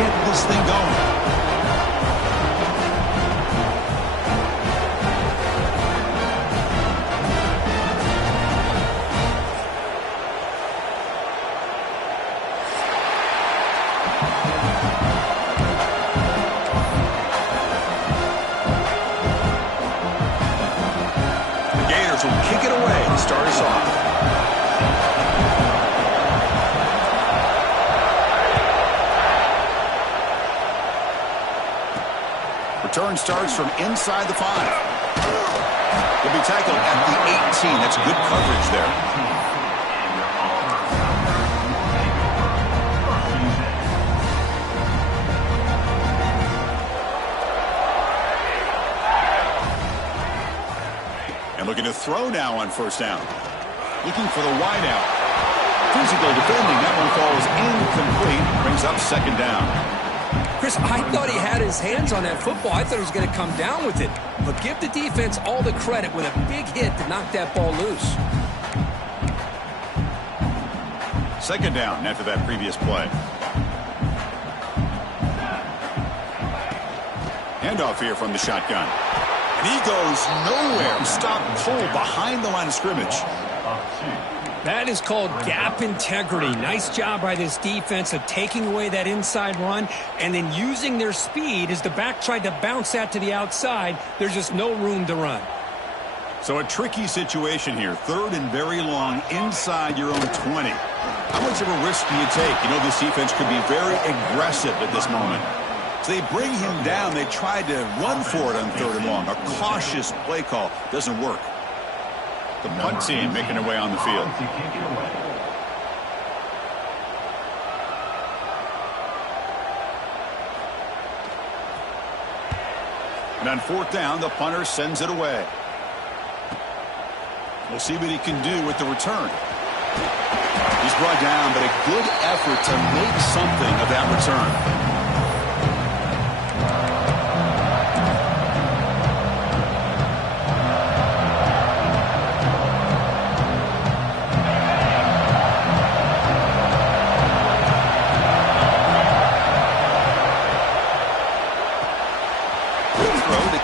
get this thing going. Will kick it away to start us off. Return starts from inside the 5. He'll be tackled at the 18. That's good coverage there. Looking to throw now on first down. Looking for the wide out. Physical defending. That one falls incomplete. Brings up second down. Chris, I thought he had his hands on that football. I thought he was going to come down with it. But give the defense all the credit with a big hit to knock that ball loose. Second down after that previous play. Handoff here from the shotgun. And he goes nowhere. Stop cold behind the line of scrimmage. That is called gap integrity. Nice job by this defense of taking away that inside run and then using their speed as the back tried to bounce that to the outside. There's just no room to run. So a tricky situation here. Third and very long inside your own 20. How much of a risk do you take? You know, this defense could be very aggressive at this moment. So they bring him down. They tried to run for it on third and long. A cautious play call doesn't work. The punt team making their way on the field. And on fourth down, the punter sends it away. We'll see what he can do with the return. He's brought down, but a good effort to make something of that return.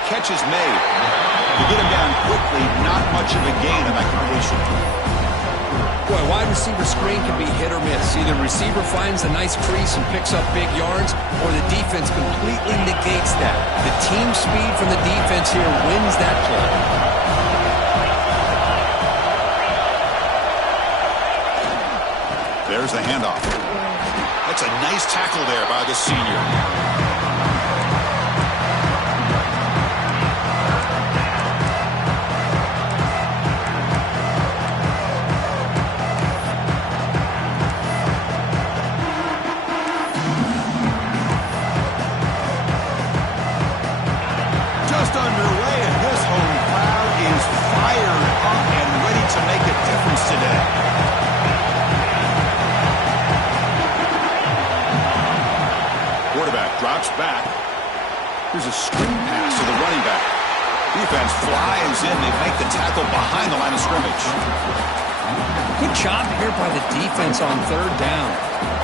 Catch is made. To get him down quickly, not much of a gain on that completion. Boy, wide receiver screen can be hit or miss. Either receiver finds a nice crease and picks up big yards, or the defense completely negates that. The team speed from the defense here wins that play. There's the handoff. That's a nice tackle there by the senior. Underway, and this home crowd is fired up and ready to make a difference today. Quarterback drops back. Here's a screen pass to the running back. Defense flies in. They make the tackle behind the line of scrimmage. Good job here by the defense on third down.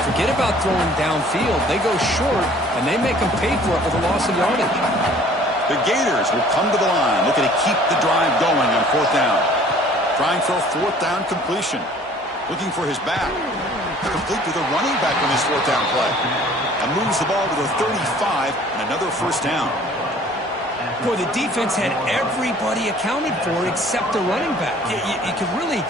Forget about throwing downfield. They go short, and they make them pay for it with a loss of yardage. The Gators will come to the line, looking to keep the drive going on fourth down. Trying for a fourth down completion. Looking for his back. Complete to the running back on his fourth down play. And moves the ball to the 35 and another first down. Boy, the defense had everybody accounted for except the running back. You could really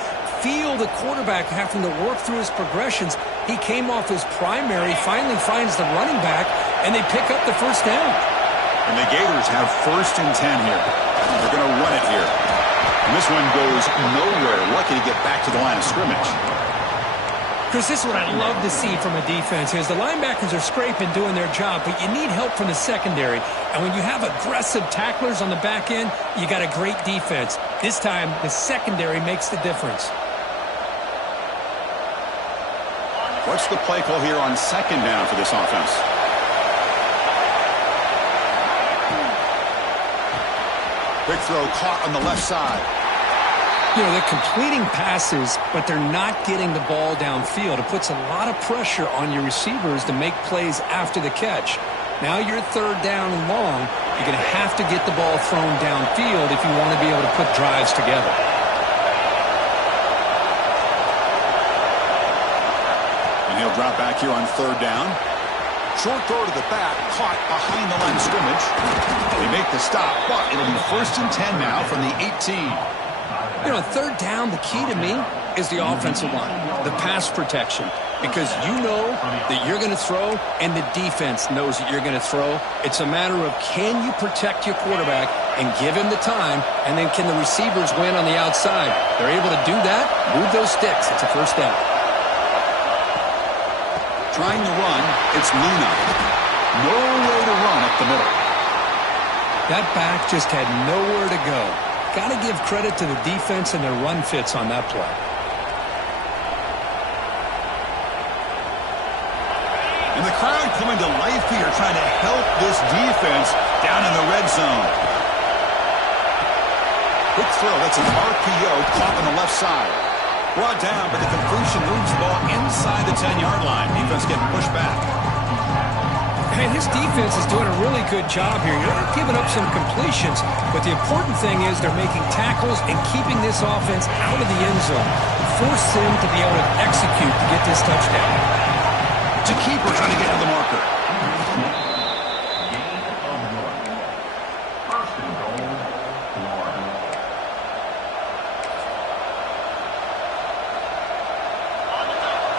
feel the quarterback having to work through his progressions. He came off his primary, finally finds the running back, and they pick up the first down. And the Gators have first and 10 here. They're going to run it here. And this one goes nowhere. Lucky to get back to the line of scrimmage. Chris, this is what I love to see from a defense is the linebackers are scraping, doing their job, but you need help from the secondary. And when you have aggressive tacklers on the back end, you got a great defense. This time, the secondary makes the difference. What's the play call here on second down for this offense? Big throw caught on the left side. You know, they're completing passes, but they're not getting the ball downfield. It puts a lot of pressure on your receivers to make plays after the catch. Now you're third down and long. You're going to have to get the ball thrown downfield if you want to be able to put drives together. And he'll drop back here on third down. Short throw to the back, caught behind the line of scrimmage. They make the stop, but it'll be 1st and 10 now from the 18. You know, third down, the key to me is the offensive line, the pass protection, because you know that you're going to throw and the defense knows that you're going to throw. It's a matter of can you protect your quarterback and give him the time, and then can the receivers win on the outside? They're able to do that, move those sticks. It's a first down. Trying to run, it's Luna. No way to run up the middle. That back just had nowhere to go. Got to give credit to the defense and their run fits on that play. And the crowd coming to life here, trying to help this defense down in the red zone. Quick throw, that's an RPO, caught on the left side. Brought down, but the completion moves the ball inside the 10-yard line. Defense getting pushed back. Hey, this defense is doing a really good job here. You're not giving up some completions, but the important thing is they're making tackles and keeping this offense out of the end zone. Force them to be able to execute to get this touchdown. To keeper trying to get to the marker.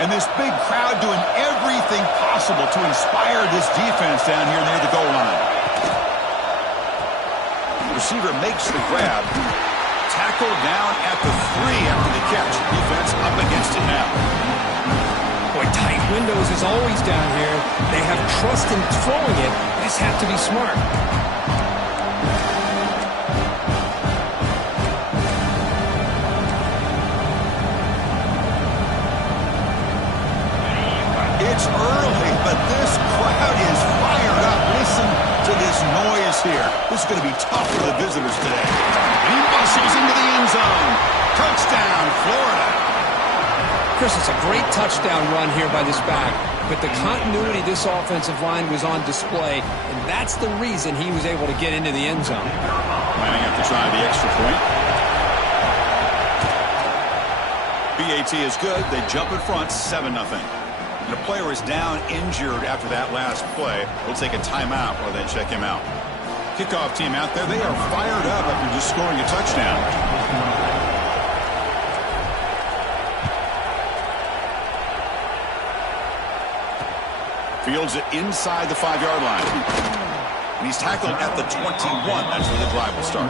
And this big crowd doing everything possible to inspire this defense down here near the goal line. The receiver makes the grab. Tackled down at the 3 after the catch. Defense up against it now. Boy, tight windows is always down here. They have trust in throwing it. They just have to be smart. It's early, but this crowd is fired up. Listen to this noise here. This is going to be tough for the visitors today. And he bustles into the end zone. Touchdown, Florida. Chris, it's a great touchdown run here by this back, but the continuity of this offensive line was on display, and that's the reason he was able to get into the end zone. Planning up to try the extra point. BAT is good. They jump in front, 7-0. The player is down injured after that last play. We'll take a timeout while they check him out. Kickoff team out there. They are fired up after just scoring a touchdown. Fields it inside the 5-yard line. And he's tackled at the 21. That's where the drive will start.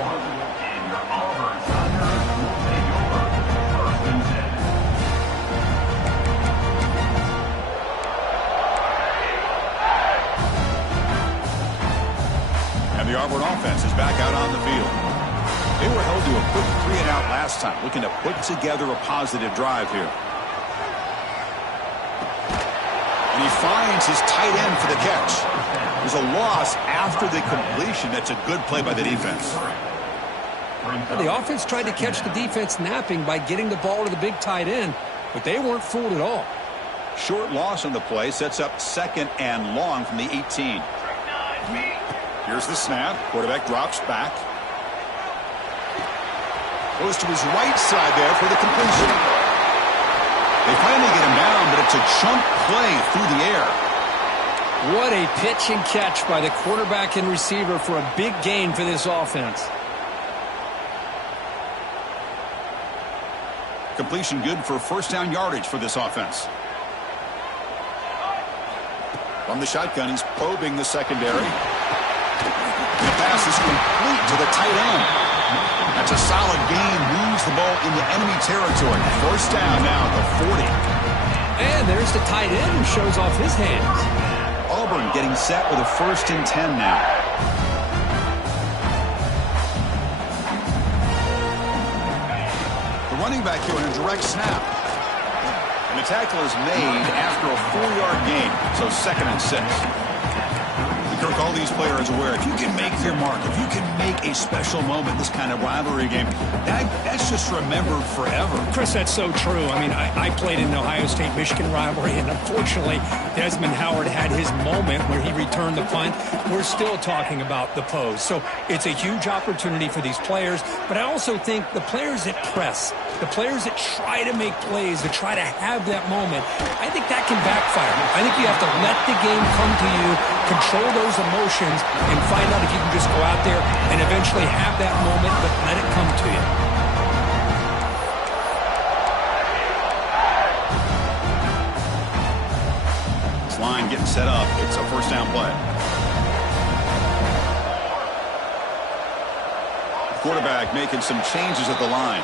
The Auburn offense is back out on the field. They were held to a quick 3-and-out last time, looking to put together a positive drive here. And he finds his tight end for the catch. There's a loss after the completion. That's a good play by the defense. The offense tried to catch the defense napping by getting the ball to the big tight end, but they weren't fooled at all. Short loss on the play sets up 2nd and long from the 18. Here's the snap. Quarterback drops back. Goes to his right side there for the completion. They finally get him down, but it's a chunk play through the air. What a pitch and catch by the quarterback and receiver for a big gain for this offense. Completion good for 1st down yardage for this offense. From the shotgun, he's probing the secondary. The pass is complete to the tight end. That's a solid gain. Moves the ball into enemy territory. 1st down now at the 40. And there's the tight end who shows off his hands. Auburn getting set with a 1st and 10 now. The running back here in a direct snap. And the tackle is made after a 4-yard gain. So 2nd and 6. The Kirk, all these players are aware, if you can make your mark, if you can make a special moment, this kind of rivalry game, that's just remembered forever. Chris, that's so true. I mean, I played in the Ohio State-Michigan rivalry, and unfortunately, Desmond Howard had his moment where he returned the punt. We're still talking about the pose. So it's a huge opportunity for these players, but I also think the players that press, the players that try to make plays, that try to have that moment, I think that can backfire. I think you have to let the game come to you, control those emotions, and find out if you can just go out there and eventually have that moment, but let it come to you. This line getting set up. It's a first down play. Quarterback making some changes at the line.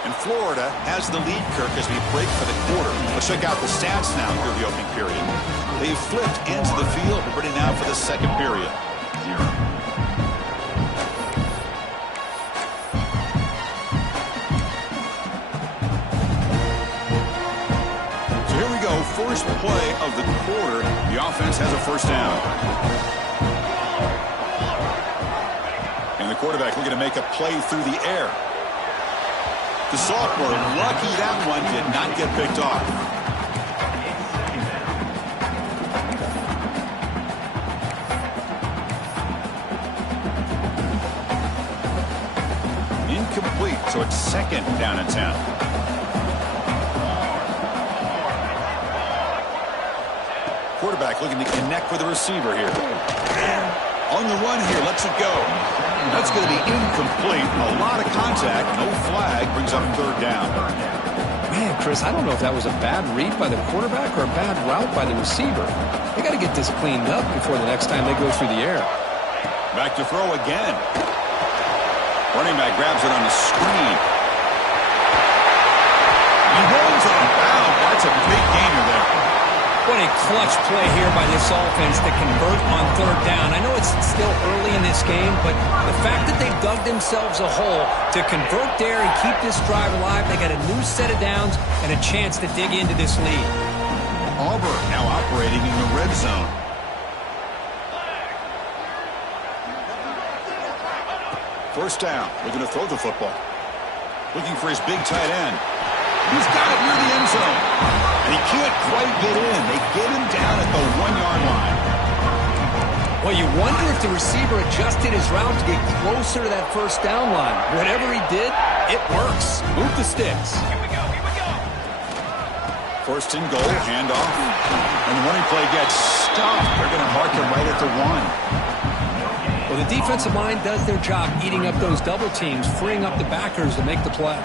And Florida has the lead, Kirk, as we break for the quarter. Let's check out the stats now through the opening period. They've flipped into the field. We're ready now for the second period. So here we go. First play of the quarter. The offense has a first down. And the quarterback looking to make a play through the air. The sophomore, lucky that one did not get picked off. Incomplete, so it's second down and 10. Quarterback looking to connect with the receiver here. On the run here, lets it go. That's going to be incomplete. A lot of contact, no flag, brings up third down. Man, Chris, I don't know if that was a bad read by the quarterback or a bad route by the receiver. They got to get this cleaned up before the next time they go through the air. Back to throw again. Running back grabs it on the screen. He rolls it on bound. That's a big gainer there. What a clutch play here by this offense to convert on third down. I know it's still early in this game, but the fact that they've dug themselves a hole to convert there and keep this drive alive, they got a new set of downs and a chance to dig into this lead. Auburn now operating in the red zone. First down. Looking to throw the football. Looking for his big tight end. He's got it near the end zone. And he can't quite get in. They get him down at the 1-yard line. Well, you wonder if the receiver adjusted his route to get closer to that first down line. Whatever he did, it works. Move the sticks. Here we go. First and goal, handoff. And the running play gets stopped. They're going to mark him right at the 1. Well, the defensive line does their job eating up those double teams, freeing up the backers to make the play.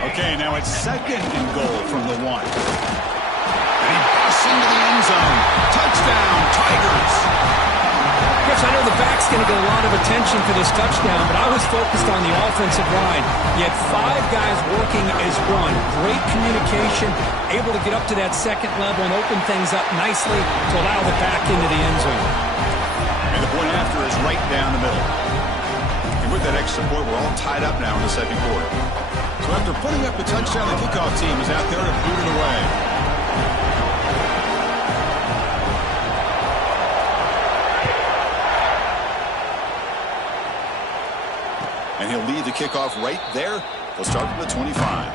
Okay, now it's second and goal from the 1. And he busts into the end zone. Touchdown, Tigers. Chris, I know the back's going to get a lot of attention for this touchdown, but I was focused on the offensive line. You had 5 guys working as one. Great communication, able to get up to that second level and open things up nicely to allow the back into the end zone. And the point after is right down the middle. And with that extra point, we're all tied up now in the second quarter. So after putting up the touchdown, the kickoff team is out there to boot it away. And he'll lead the kickoff right there. He'll start from the 25.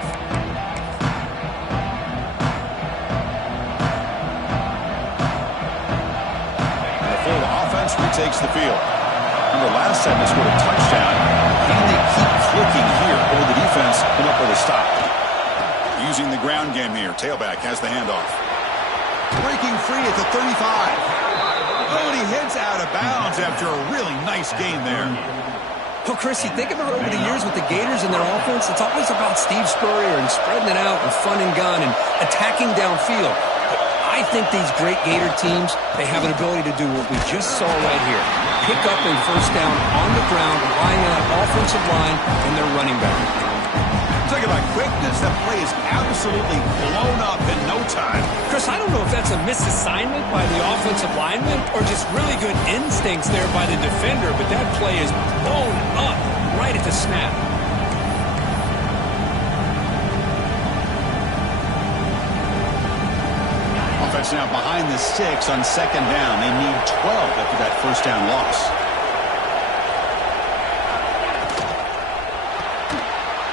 And the Florida offense retakes the field. Remember, last time they scored a touchdown. Can they keep clicking here? Or the defense come up with a stop? Using the ground game here. Tailback has the handoff. Breaking free at the 35. Oh, and he heads out of bounds after a really nice gain there. Well, Chris, you think about over the years with the Gators and their offense, it's always about Steve Spurrier and spreading it out and fun and gun and attacking downfield. But I think these great Gator teams, they have an ability to do what we just saw right here. Pick up a first down on the ground, relying on that offensive line and their running back. Talk about quickness. That play is absolutely blown up in no time. Chris, I don't know if that's a misassignment by the offensive lineman or just really good instincts there by the defender, but that play is blown up right at the snap. defense now behind the 6 on second down. They need 12 after that first down loss.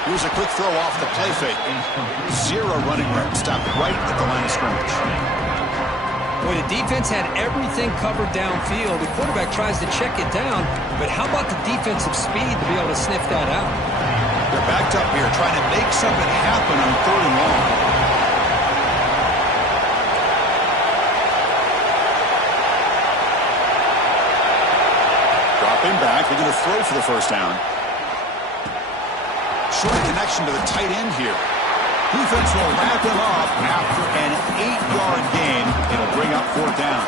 Here's a quick throw off the play fake. 0 running room. Stopped right at the line of scrimmage. Boy, the defense had everything covered downfield. The quarterback tries to check it down, but how about the defensive speed to be able to sniff that out? They're backed up here trying to make something happen on 3rd and long. Dropping back. They're going to throw for the first down. Short connection to the tight end here. Defense will wrap him up after an 8-yard gain. It'll bring up 4th down.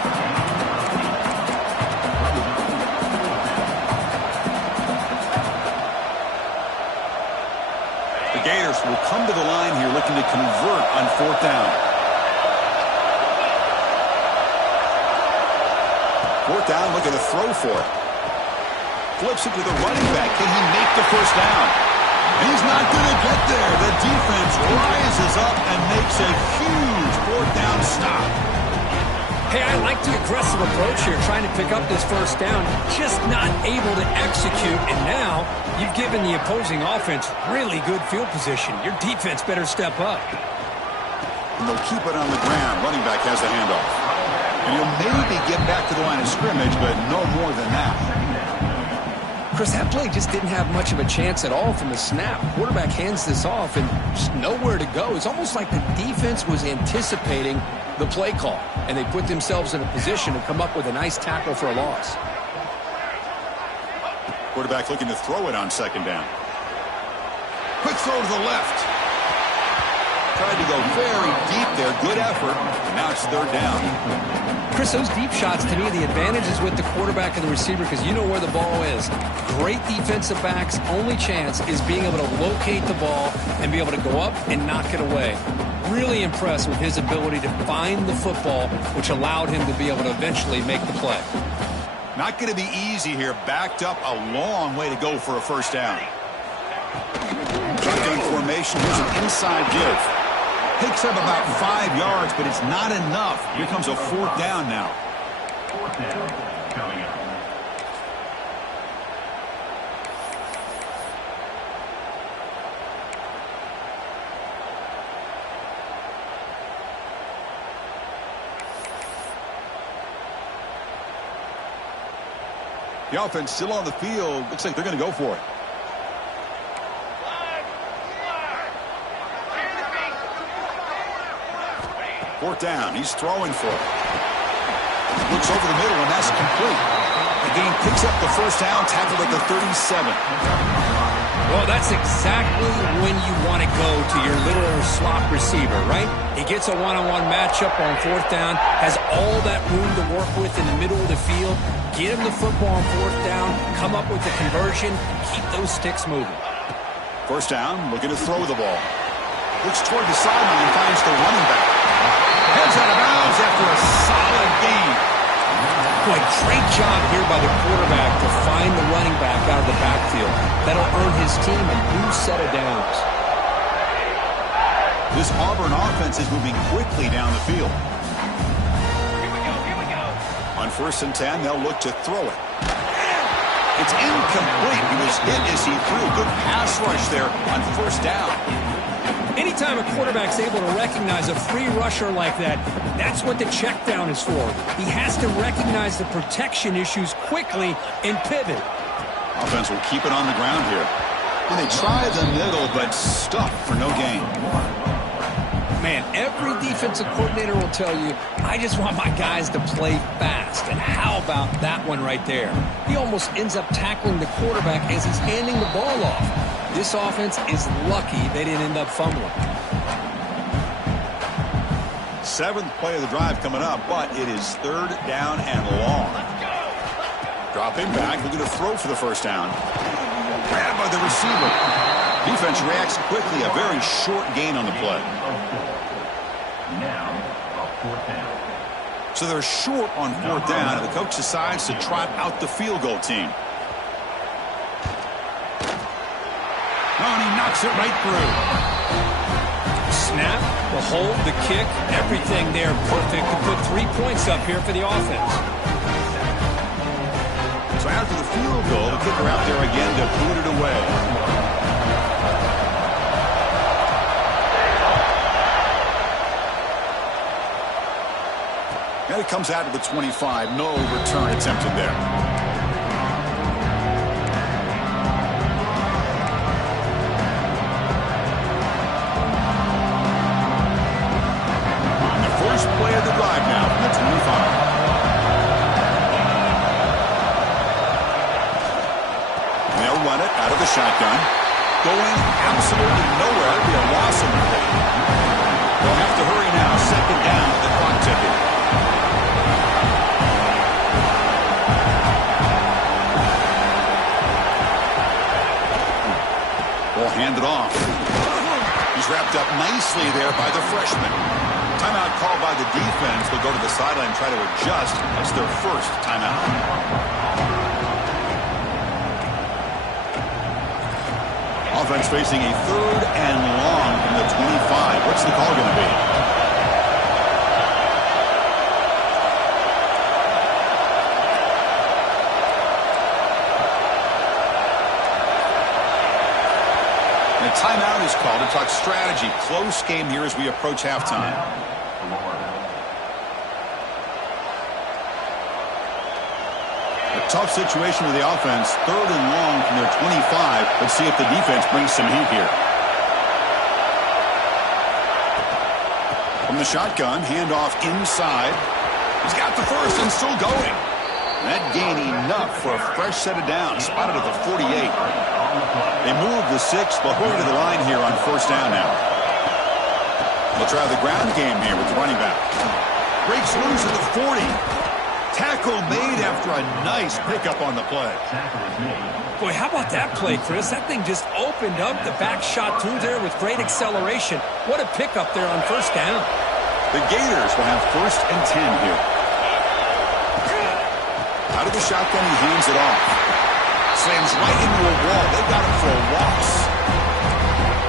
The Gators will come to the line here looking to convert on 4th down. 4th down, looking to throw for it. Flips it to the running back. Can he make the first down? He's not going to get there. The defense rises up and makes a huge 4th down stop. Hey, I like the aggressive approach here, trying to pick up this first down, just not able to execute. And now you've given the opposing offense really good field position. Your defense better step up. And they'll keep it on the ground. Running back has the handoff. And he'll maybe get back to the line of scrimmage, but no more than that. Chris, that play just didn't have much of a chance at all from the snap. Quarterback hands this off and just nowhere to go. It's almost like the defense was anticipating the play call, and they put themselves in a position to come up with a nice tackle for a loss. Quarterback looking to throw it on second down. Quick throw to the left. Tried to go very deep there. Good effort. And now it's 3rd down. Chris, those deep shots, to me, the advantage is with the quarterback and the receiver because you know where the ball is. Great defensive backs' only chance is being able to locate the ball and be able to go up and knock it away. Really impressed with his ability to find the football, which allowed him to be able to eventually make the play. Not going to be easy here. Backed up a long way to go for a first down. Shotgun formation. Here's an inside give. Picks up about 5 yards, but it's not enough. Here comes a 4th down now. 4th down coming up. The offense still on the field. Looks like they're going to go for it. Fourth down. He's throwing for it. Looks over the middle, and that's complete. The game picks up the first down, tackled at the 37. Well, that's exactly when you want to go to your little slot receiver, right? He gets a one-on-one matchup on 4th down, has all that room to work with in the middle of the field. Get him the football on 4th down, come up with the conversion, keep those sticks moving. First down, looking to throw the ball. Looks toward the sideline, finds the running back. Heads out of bounds after a solid gain. Boy, great job here by the quarterback to find the running back out of the backfield. That'll earn his team a new set of downs. This Auburn offense is moving quickly down the field. Here we go. On 1st and 10, they'll look to throw it. It's incomplete. He was hit as he threw. Good pass rush there on 1st down. Anytime a quarterback's able to recognize a free rusher like that, that's what the check down is for. He has to recognize the protection issues quickly and pivot. Offense will keep it on the ground here. And they try the middle, but stuffed for no gain. Man, every defensive coordinator will tell you, I just want my guys to play fast. And how about that one right there? He almost ends up tackling the quarterback as he's handing the ball off. This offense is lucky they didn't end up fumbling. 7th play of the drive coming up, but it is 3rd down and long. Dropping back, looking to throw for the first down. Grabbed by the receiver. Defense reacts quickly, a very short gain on the play. Now, a 4th down. So they're short on 4th down, and the coach decides to trot out the field goal team. Oh, and he knocks it right through. Snap, the hold, the kick, everything there perfect to put 3 points up here for the offense. So after the field goal, the kicker out there again to boot it away. And it comes out to the 25. No return attempted there. On the first play of the drive now from the 25. Run it out of the shotgun. Going absolutely nowhere. It'll be a loss in the play. They'll have to hurry now. Second down with the clock ticking. Ball handed off. He's wrapped up nicely there by the freshman. Timeout called by the defense. They'll go to the sideline and try to adjust. That's their first timeout. Offense facing a 3rd and long from the 25. What's the call going to be? And a timeout is called to talk strategy. Close game here as we approach halftime. Tough situation with the offense. 3rd and long from their 25. Let's see if the defense brings some heat here. From the shotgun, handoff inside. He's got the first and still going. That gain enough for a fresh set of downs. Spotted at the 48. They move the 6. They'll hurry to the line here on 1st down now. They'll try the ground game here with the running back. Breaks loose at the 40. Tackle made after a nice pickup on the play. Boy, how about that play, Chris? That thing just opened up. The back shot through there with great acceleration. What a pickup there on 1st down. The Gators will have 1st and 10 here. Out of the shotgun, he hands it off. Slams right into a wall. They got him for a loss.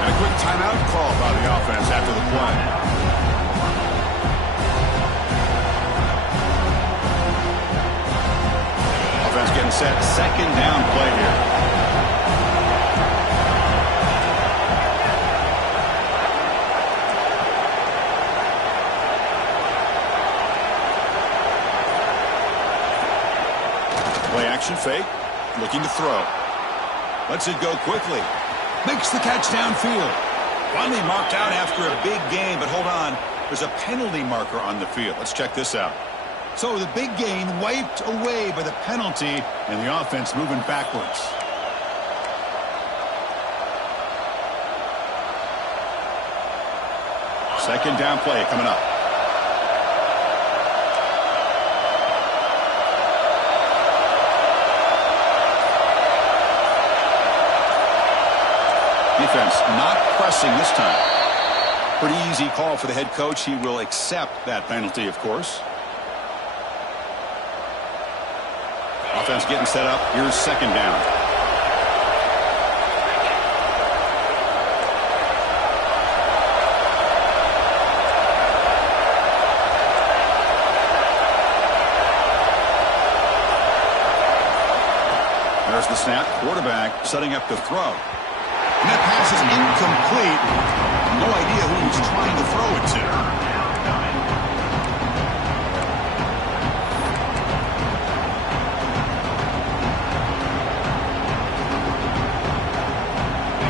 And a quick timeout call by the offense after the play. Getting set. 2nd down play here. Play action fake. Looking to throw. Lets it go quickly. Makes the catch downfield. Finally marked out after a big gain, but hold on. There's a penalty marker on the field. Let's check this out. So the big gain wiped away by the penalty, and the offense moving backwards. Second down play coming up. Defense not pressing this time. Pretty easy call for the head coach. He will accept that penalty, of course. Offense getting set up. Here's 2nd down. There's the snap. Quarterback setting up to throw. And that pass is incomplete. No idea who he was trying to throw it to.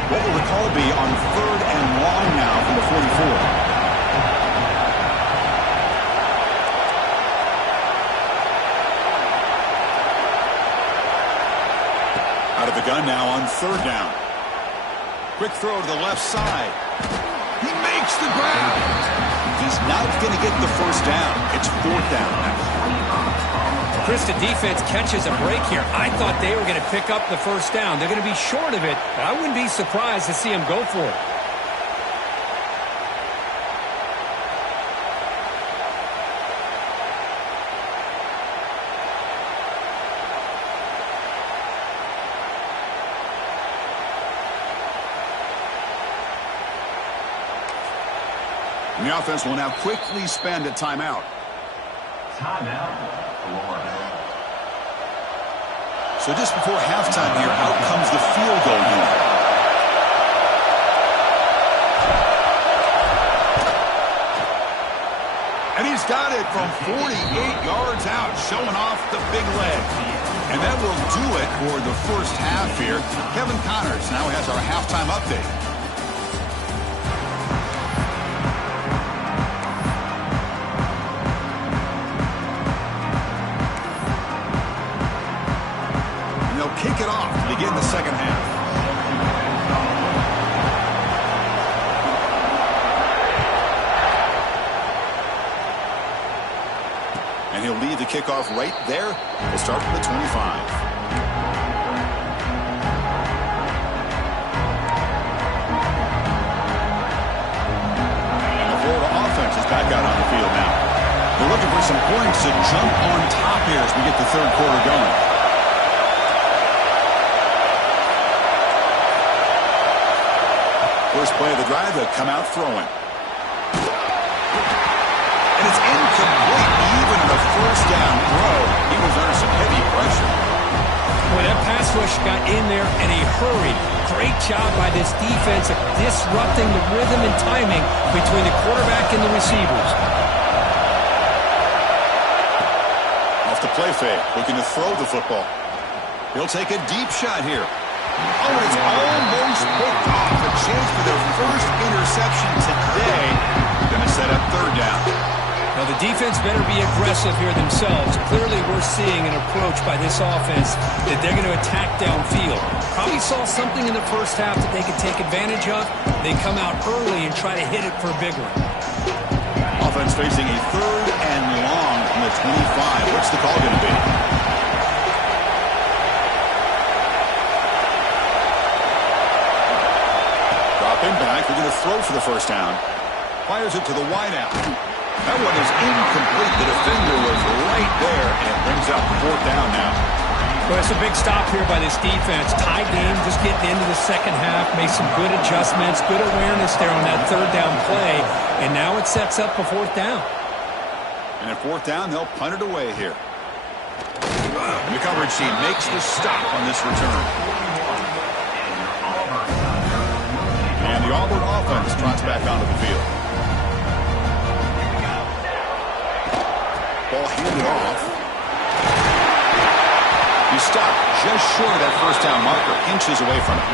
What will the call be on 3rd and long now from the 44? Out of the gun now on 3rd down. Quick throw to the left side. He makes the grab. He's not going to get the 1st down. It's 4th down now. Chris, the defense catches a break here. I thought they were going to pick up the 1st down. They're going to be short of it, but I wouldn't be surprised to see them go for it. And the offense will now quickly spend a timeout. Timeout. Florida. So just before halftime here, out comes the field goal unit. And he's got it from 48 yards out, showing off the big leg. And that will do it for the first half here. Kevin Connors now has our halftime update. And they'll kick it off to begin the second half. And he'll lead the kickoff right there. We'll start from the 25. And the Florida offense is back out on the field now. They're looking for some points to jump on top here as we get the third quarter going. First play of the drive, they'll come out throwing. And it's incomplete, even in a first down throw. He was under some heavy pressure. Boy, that pass rush got in there in a hurry. Great job by this defense of disrupting the rhythm and timing between the quarterback and the receivers. Off the play fake, looking to throw the football. He'll take a deep shot here. Oh, and it's almost picked off. A chance for their first interception today. Going to set up third down. Now, the defense better be aggressive here themselves. Clearly, we're seeing an approach by this offense that they're going to attack downfield. Probably saw something in the first half that they could take advantage of. They come out early and try to hit it for a big one. Offense facing a third and long from the 25. What's the call going to be? Dropping back. They're going to throw for the first down. Fires it to the wideout. That one is incomplete. The defender was right there, and it brings out the fourth down now. Well, it's a big stop here by this defense. Tied game, just getting into the second half, made some good adjustments, good awareness there on that third down play, and now it sets up a fourth down. And at fourth down, they'll punt it away here. And the coverage team makes the stop on this return. And the Auburn offense trots back onto the field. Ball handed off. He stopped just short of that first down marker, inches away from it.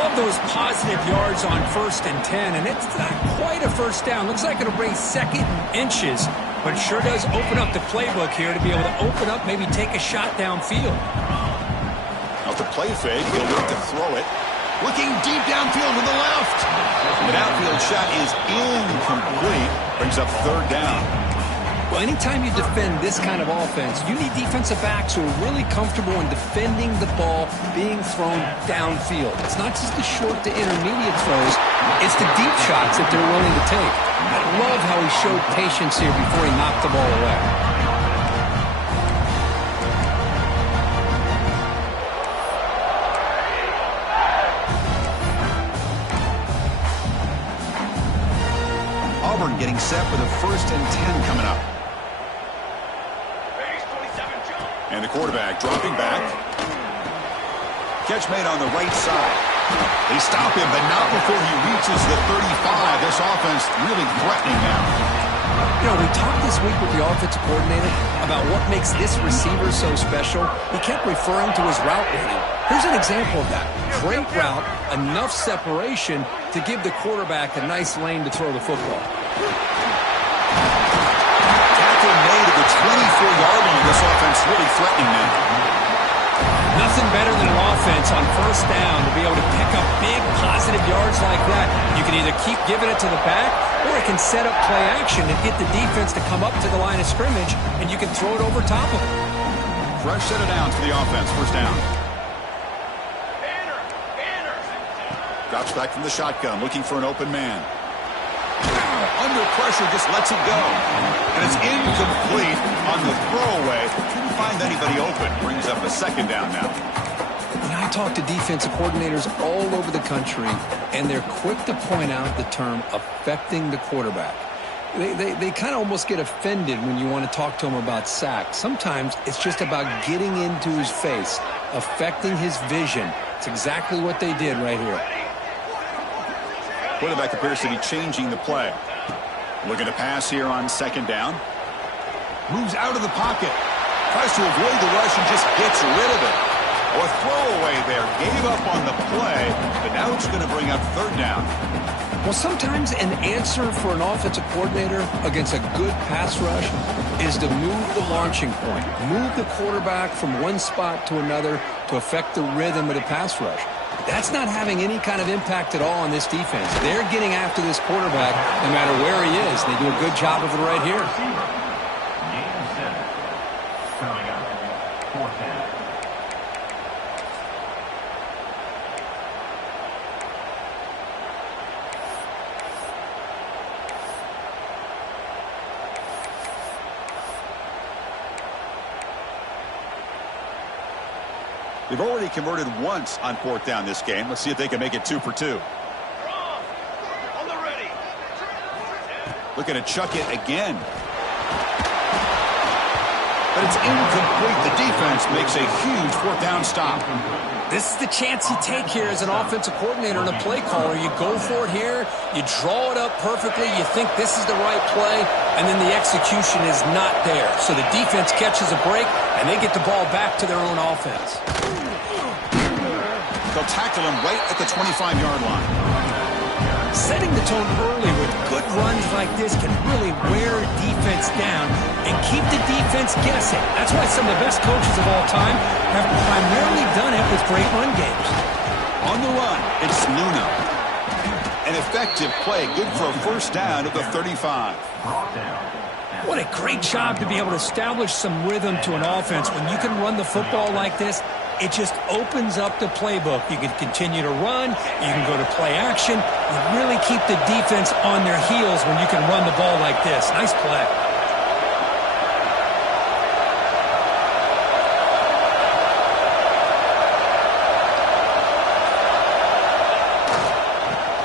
Love those positive yards on 1st and 10, and it's not quite a first down. Looks like it'll bring second and inches, but it sure does open up the playbook here to be able to open up, maybe take a shot downfield. Now the play fake, he'll look to throw it. Looking deep downfield to the left. An outfield shot is incomplete. Brings up third down. Well, anytime you defend this kind of offense, you need defensive backs who are really comfortable in defending the ball being thrown downfield. It's not just the short to intermediate throws, it's the deep shots that they're willing to take. I love how he showed patience here before he knocked the ball away. Auburn getting set with a 1st and 10 coming up. And the quarterback dropping back. Catch made on the right side. They stop him, but not before he reaches the 35. This offense really threatening now. You know, we talked this week with the offensive coordinator about what makes this receiver so special. He kept referring to his route running. Here's an example of that. Great route, enough separation to give the quarterback a nice lane to throw the football. Tackle made at the 24-yard line. This offense really threatening now. Nothing better than an offense on 1st down to be able to pick up big positive yards like that. You can either keep giving it to the back, or it can set up play action and get the defense to come up to the line of scrimmage, and you can throw it over top of it. Fresh set of downs for the offense. 1st down. Drops back from the shotgun, looking for an open man. Under pressure, just lets it go. And it's incomplete on the throwaway. Couldn't find anybody open. Brings up a 2nd down now. I talk to defensive coordinators all over the country, and they're quick to point out the term affecting the quarterback. They kind of almost get offended when you want to talk to them about sacks. Sometimes it's just about getting into his face, affecting his vision. It's exactly what they did right here. Quarterback appears to be changing the play. Looking to pass here on second down. Moves out of the pocket. Tries to avoid the rush and just gets rid of it. Or throwaway there. Gave up on the play, but now it's going to bring up third down. Well, sometimes an answer for an offensive coordinator against a good pass rush is to move the launching point, move the quarterback from one spot to another to affect the rhythm of the pass rush. That's not having any kind of impact at all on this defense. They're getting after this quarterback no matter where he is. They do a good job of it right here. Game 7. Coming up, fourth down. They've already converted once on fourth down this game. Let's see if they can make it 2 for 2. On the ready. Looking to chuck it again. But it's incomplete. The defense makes a huge fourth down stop. This is the chance you take here as an offensive coordinator and a play caller. You go for it here, you draw it up perfectly, you think this is the right play, and then the execution is not there. So the defense catches a break, and they get the ball back to their own offense. They'll tackle him right at the 25-yard line. Setting the tone early with good runs like this can really wear a defense down and keep the defense guessing. That's why some of the best coaches of all time have primarily done it with great run games. On the run, it's Nuno. An effective play, good for a first down at the 35. What a great job to be able to establish some rhythm to an offense. When you can run the football like this, it just opens up the playbook. You can continue to run. You can go to play action. You really keep the defense on their heels when you can run the ball like this. Nice play.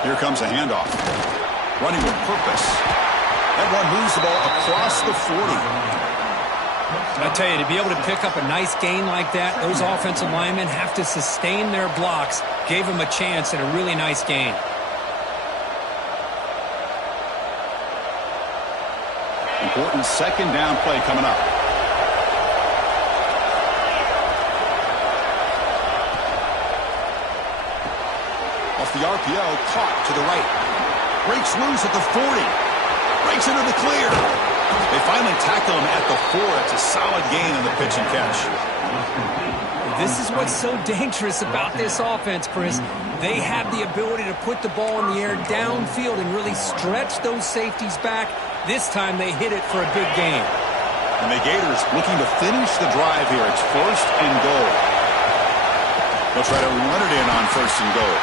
Here comes a handoff. Running with purpose. That one moves the ball across the 40. I tell you, to be able to pick up a nice gain like that, those offensive linemen have to sustain their blocks. Gave them a chance at a really nice gain. Important second down play coming up. Off the RPO, caught to the right. Breaks loose at the 40. Breaks into the clear. They finally tackle him at the 4. It's a solid gain on the pitch and catch. This is what's so dangerous about this offense, Chris. They have the ability to put the ball in the air downfield and really stretch those safeties back. This time they hit it for a big gain. And the Gators looking to finish the drive here. It's first and goal. They'll try to run it in on first and goal.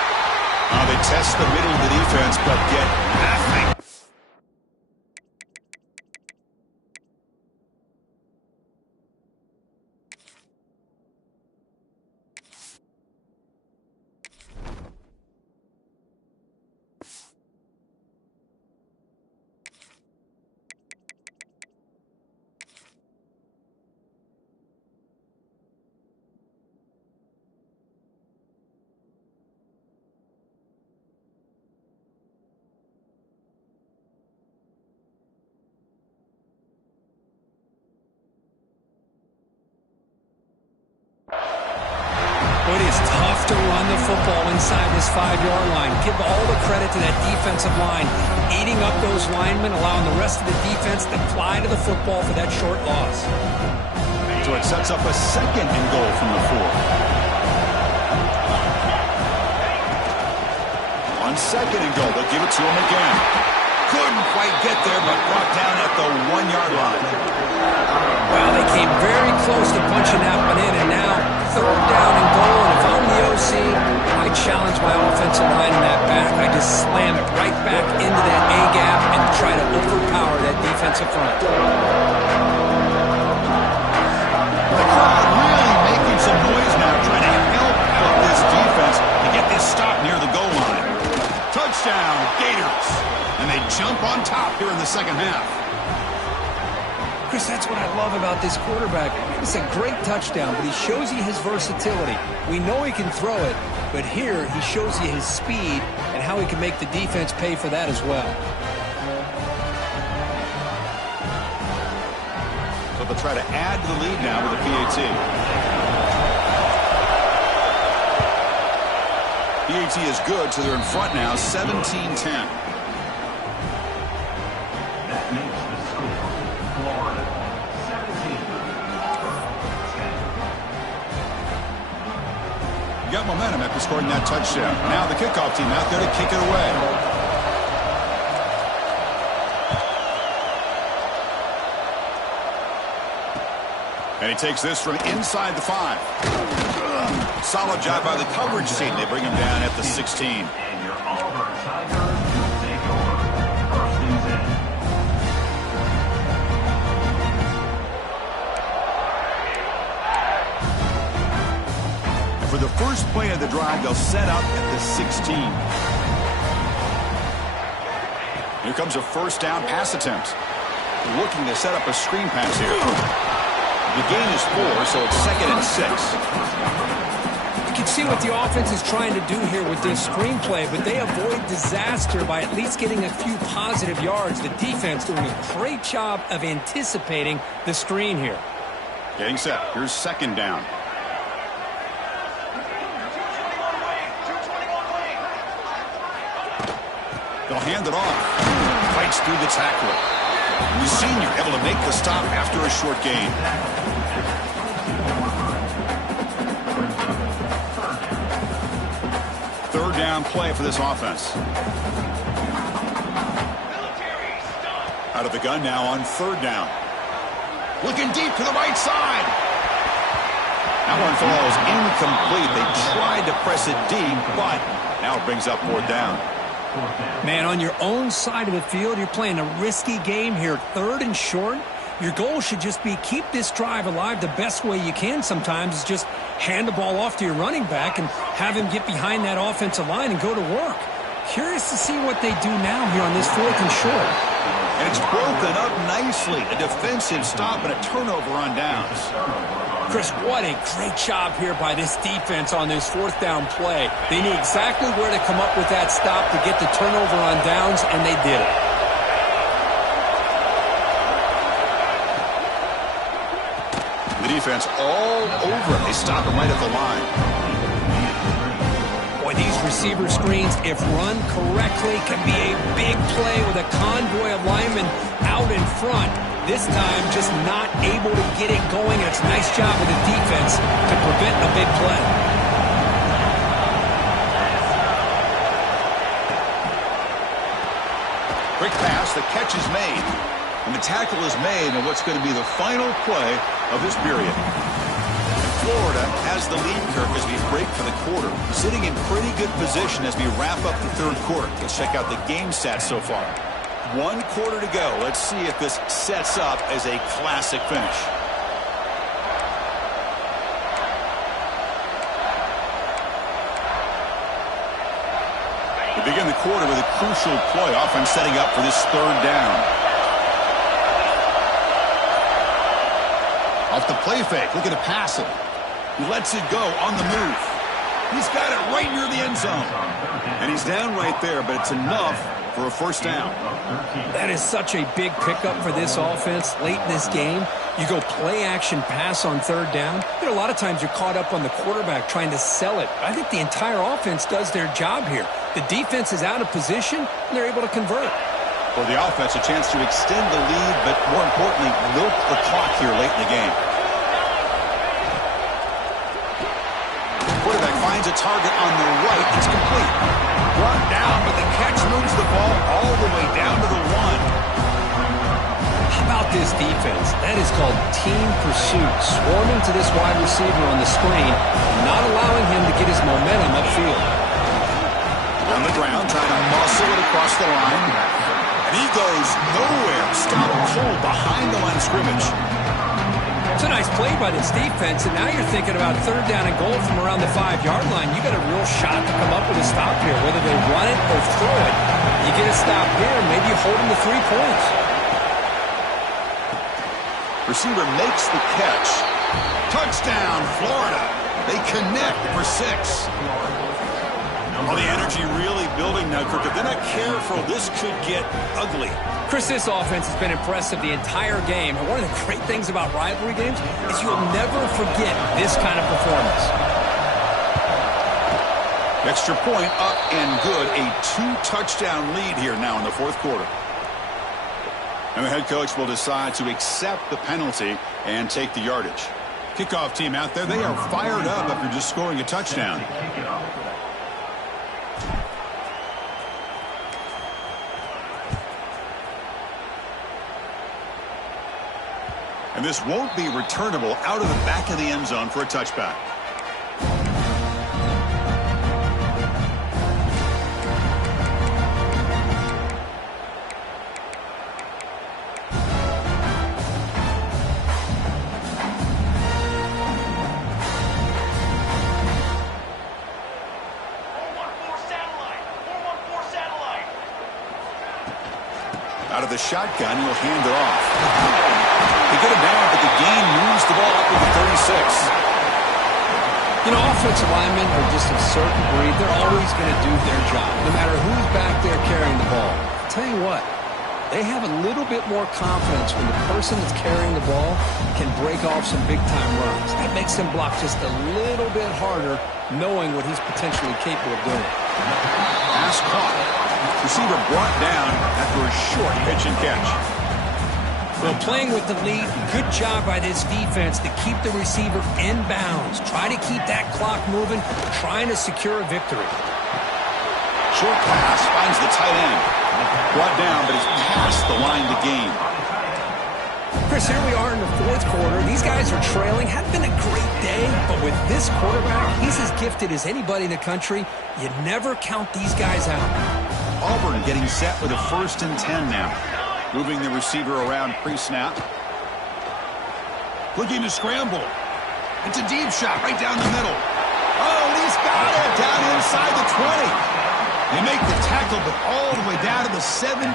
They test the middle of the defense, but get nothing. It is tough to run the football inside this 5-yard line. Give all the credit to that defensive line, eating up those linemen, allowing the rest of the defense to fly to the football for that short loss. So it sets up a second and goal from the 4. On second and goal, they'll give it to him again. Couldn't quite get there, but brought down at the 1-yard line. Well, they came very close to punching that one in, and now third down and goal. And if I'm the OC, I challenge my offensive line in that back. I just slam it right back into that A-gap and try to overpower that defensive front. The crowd really making some noise now, trying to help out this second half. Chris, that's what I love about this quarterback. It's a great touchdown, but he shows you his versatility. We know he can throw it, but here he shows you his speed and how he can make the defense pay for that as well. So they'll try to add to the lead now with a PAT. PAT is good, so they're in front now, 17-10. Got momentum after scoring that touchdown. Now the kickoff team out there to kick it away. And he takes this from inside the 5. Solid job by the coverage team. They bring him down at the 16. And your Auburn Tigers will take over. First and 10. For the first play of the drive, they'll set up at the 16. Here comes a first down pass attempt. Looking to set up a screen pass here. The gain is 4, so it's 2nd and 6. You can see what the offense is trying to do here with this screenplay, but they avoid disaster by at least getting a few positive yards. The defense doing a great job of anticipating the screen here. Getting set. Here's 2nd down. They'll hand it off. Fights through the tackler. The senior able to make the stop after a short gain. Third down play for this offense. Out of the gun now on 3rd down. Looking deep to the right side. That one falls incomplete. They tried to press it deep, but now it brings up 4th down. Man, on your own side of the field, you're playing a risky game here. 3rd and short. Your goal should just be keep this drive alive the best way you can sometimes is just hand the ball off to your running back and have him get behind that offensive line and go to work. Curious to see what they do now here on this 4th and short. And it's broken up nicely. A defensive stop and a turnover on downs. Chris, what a great job here by this defense on this 4th down play. They knew exactly where to come up with that stop to get the turnover on downs, and they did it. The defense all over him. They stop him right at the line. Boy, these receiver screens, if run correctly, can be a big play with a convoy of linemen out in front. This time, just not able to get it going. It's a nice job of the defense to prevent a big play. Quick pass, the catch is made. And the tackle is made in what's going to be the final play of this period. Florida has the lead, Kirk, as we break for the quarter. Sitting in pretty good position as we wrap up the 3rd quarter. Let's check out the game stats so far. 1 quarter to go. Let's see if this sets up as a classic finish. We begin the quarter with a crucial play. Offense setting up for this 3rd down. Off the play fake, looking to pass it. He lets it go on the move. He's got it right near the end zone. And he's down right there, but it's enough for a first down. That is such a big pickup for this offense late in this game. You go play action pass on 3rd down. A lot of times you're caught up on the quarterback trying to sell it. I think the entire offense does their job here. The defense is out of position, and they're able to convert. For the offense, a chance to extend the lead, but more importantly, milk the clock here late in the game. Quarterback finds a target on the right. It's complete. Brought down, but the catch moves the ball all the way down to the 1. How about this defense? That is called team pursuit. Swarming to this wide receiver on the screen, not allowing him to get his momentum upfield. On the ground, trying to muscle it across the line. And he goes nowhere. Stop cold behind the line of scrimmage. It's a nice play by this defense, and now you're thinking about third down and goal from around the 5-yard line. You got a real shot to come up with a stop here, whether they run it or throw it. You get a stop here, maybe you hold them to 3 points. Receiver makes the catch. Touchdown, Florida. They connect for 6. Oh, the energy really building now, Kirk. If they're not careful, this could get ugly. Chris, this offense has been impressive the entire game. And one of the great things about rivalry games is you'll never forget this kind of performance. Extra point up and good. A 2-touchdown lead here now in the 4th quarter. And the head coach will decide to accept the penalty and take the yardage. Kickoff team out there, they are fired up after just scoring a touchdown. And this won't be returnable out of the back of the end zone for a touchback. Out of the shotgun, he'll hand it off. They get him down, but the gain moves the ball up to the 36. You know, offensive linemen are just a certain breed. They're always going to do their job, no matter who's back there carrying the ball. I'll tell you what, they have a little bit more confidence when the person that's carrying the ball can break off some big-time runs. That makes them block just a little bit harder, knowing what he's potentially capable of doing. Pass caught. Receiver brought down after a short pitch and catch. Well, playing with the lead, good job by this defense to keep the receiver in bounds. Try to keep that clock moving, trying to secure a victory. Short pass finds the tight end. Brought down, but it's past the line to gain. Chris, here we are in the 4th quarter. These guys are trailing. Hadn't been a great day, but with this quarterback, he's as gifted as anybody in the country. You never count these guys out. Auburn getting set with a 1st and 10 now. Moving the receiver around pre-snap. Looking to scramble. It's a deep shot right down the middle. Oh, and he's got it down inside the 20. They make the tackle, but all the way down to the 17.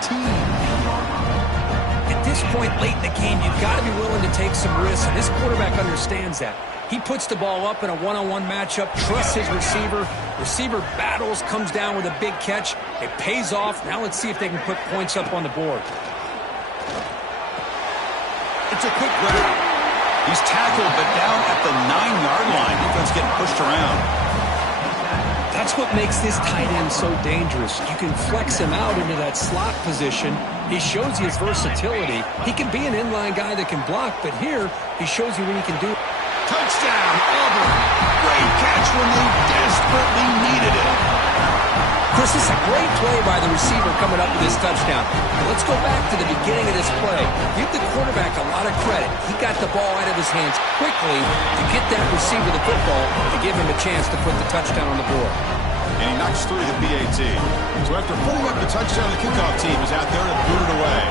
At this point late in the game, you've got to be willing to take some risks, and this quarterback understands that. He puts the ball up in a one-on-one matchup, trusts his receiver. Receiver battles, comes down with a big catch. It pays off. Now let's see if they can put points up on the board. It's a quick grab. He's tackled, but down at the 9-yard line. Defense getting pushed around. That's what makes this tight end so dangerous. You can flex him out into that slot position. He shows you his versatility. He can be an inline guy that can block, but here he shows you what he can do. Touchdown, Auburn. Great catch when they desperately needed it. Chris, this is a great play by the receiver coming up with this touchdown. Let's go back to the beginning of this play. Give the quarterback a lot of credit. He got the ball out of his hands quickly to get that receiver the football to give him a chance to put the touchdown on the board. And he knocks through the PAT. So after putting up the touchdown, the kickoff team is out there to boot it away.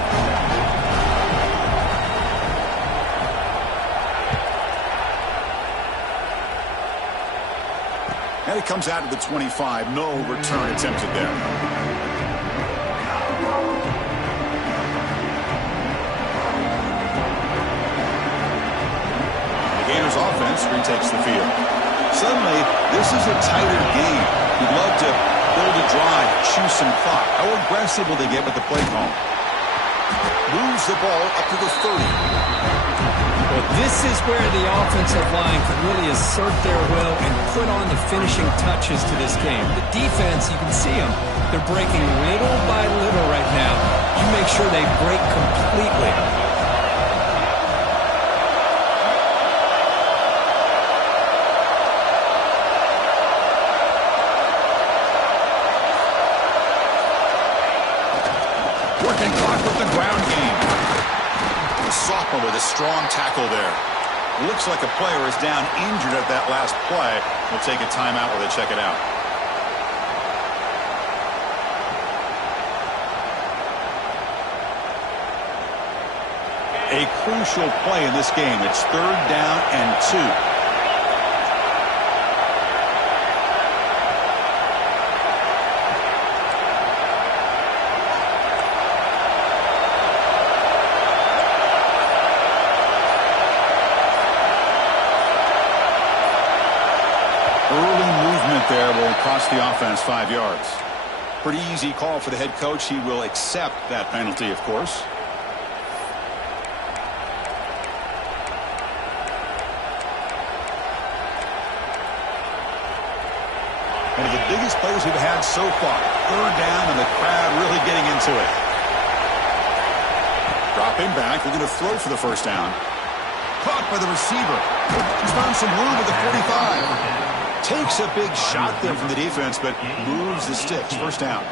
And it comes out to the 25. No return attempted there. The Gators offense retakes the field. Suddenly, this is a tighter game. You'd love to build a drive, choose some clock. How aggressive will they get with the play call? Moves the ball up to the 30. Well, this is where the offensive line can really assert their will and put on the finishing touches to this game. The defense, you can see them. They're breaking little by little right now. You make sure they break completely. Working clock with the ground game. The sophomore with a strong tackle there. Looks like a player is down injured at that last play. We'll take a timeout while they check it out. A crucial play in this game. It's 3rd down and 2. Early movement there will cost the offense 5 yards. Pretty easy call for the head coach. He will accept that penalty, of course. One of the biggest plays we've had so far. 3rd down and the crowd really getting into it. Drop him back. We're going to throw for the 1st down. Caught by the receiver. He's found some room at the 45. Takes a big shot there from the defense, but moves the sticks. 1st down.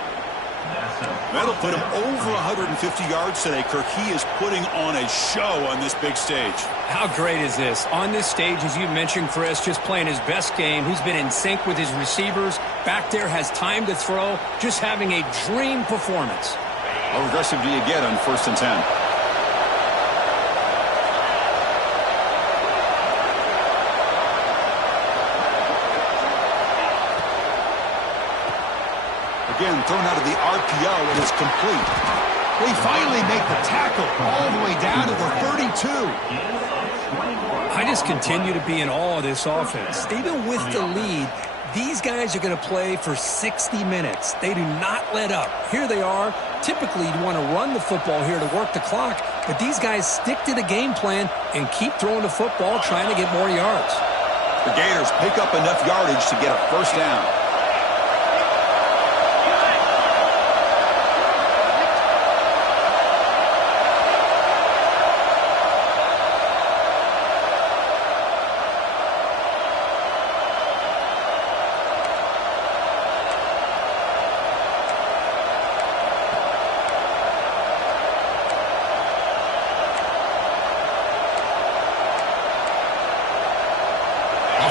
That'll put him over 150 yards today. Kirk, he is putting on a show on this big stage. How great is this? On this stage, as you mentioned, Chris, just playing his best game. He's been in sync with his receivers. Back there, has time to throw. Just having a dream performance. How aggressive do you get on 1st and 10? Again, thrown out of the RPO, and it's complete. They finally make the tackle all the way down to the 32. I just continue to be in awe of this offense. Even with the lead, these guys are going to play for 60 minutes. They do not let up. Here they are. Typically, you want to run the football here to work the clock, but these guys stick to the game plan and keep throwing the football, trying to get more yards. The Gators pick up enough yardage to get a 1st down.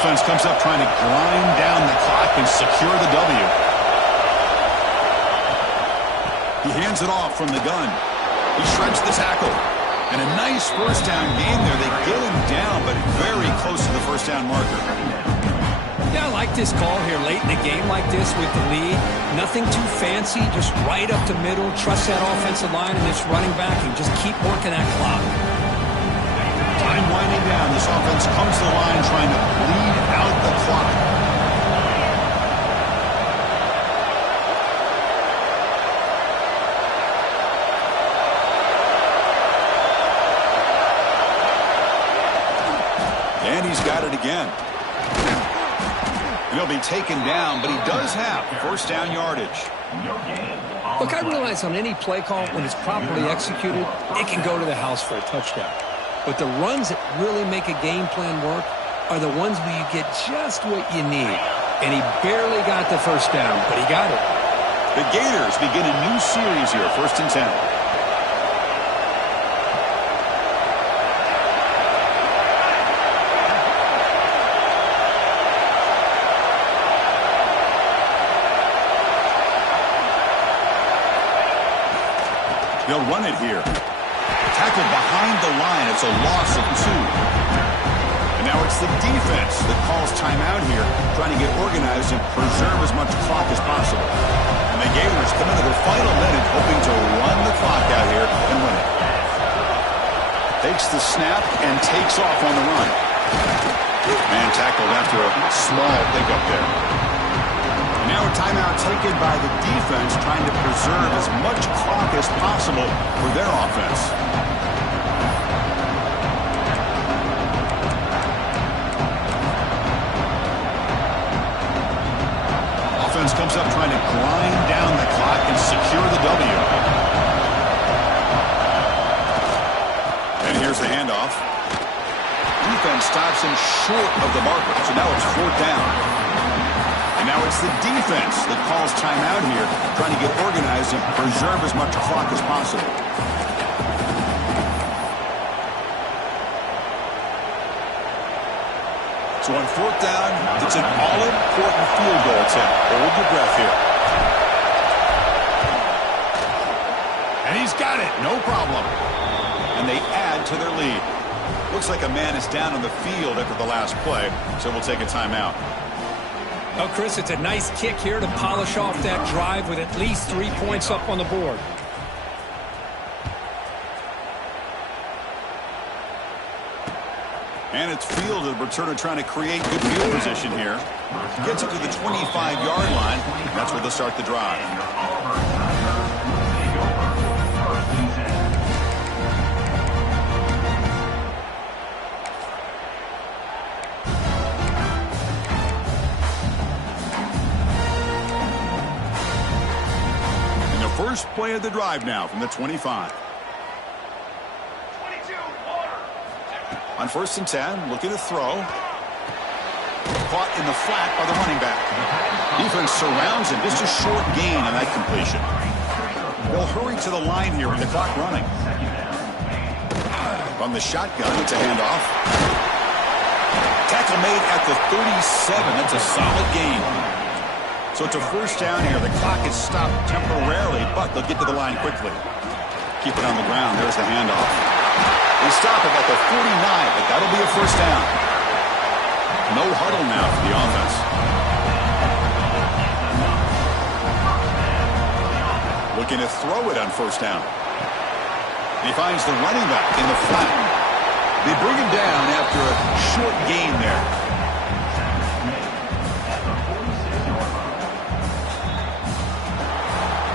Offense comes up trying to grind down the clock and secure the W. He hands it off from the gun. He shreds the tackle. And a nice 1st down gain there. They get him down, but very close to the 1st down marker. Yeah, I like this call here late in the game like this with the lead. Nothing too fancy, just right up the middle. Trust that offensive line and this running back and just keep working that clock. Time winding down. This offense comes to the line trying to bleed out the clock. And he's got it again. He'll be taken down, but he does have 1st down yardage. Look, I realize on any play call, when it's properly executed, it can go to the house for a touchdown. But the runs that really make a game plan work are the ones where you get just what you need. And he barely got the 1st down, but he got it. The Gators begin a new series here, 1st and 10. They'll run it here. Tackled behind the line. It's a loss of 2. And now it's the defense that calls timeout here, trying to get organized and preserve as much clock as possible. And the Gators come into the final minute hoping to run the clock out here and win it. Takes the snap and takes off on the run. Man tackled after a small pickup there. And now a timeout taken by the defense, trying to preserve as much clock as possible for their offense. Offense comes up trying to grind down the clock and secure the W. And here's the handoff. Defense stops him short of the marker, so now it's 4th down. And now it's the defense that calls timeout here, trying to get organized and preserve as much clock as possible. So on 4th down, it's an all-important field goal attempt. Hold your breath here. And he's got it, no problem. And they add add to their lead. Looks like a man is down on the field after the last play, so we'll take a timeout. Oh, Chris, it's a nice kick here to polish off that drive with at least 3 points up on the board. And it's fielded. Returner trying to create good field position here. Gets it to the 25-yard line. That's where they'll start the drive. And the first play of the drive now from the 25. On 1st and 10, looking to throw. Caught in the flat by the running back. Defense surrounds him. Just a short gain on that completion. They'll hurry to the line here with the clock running. From the shotgun, it's a handoff. Tackle made at the 37. That's a solid gain. So it's a first down here. The clock is stopped temporarily, but they'll get to the line quickly. Keep it on the ground. There's the handoff. They stop him at the 49, but that'll be a first down. No huddle now for the offense. Looking to throw it on first down. He finds the running back in the flat. They bring him down after a short gain there.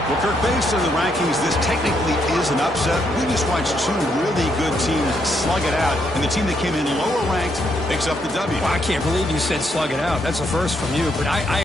Well, Kirk, based on the rankings, this technically is an upset. We just watched two really good teams slug it out, and the team that came in lower ranked picks up the W. Well, I can't believe you said slug it out. That's a first from you, but I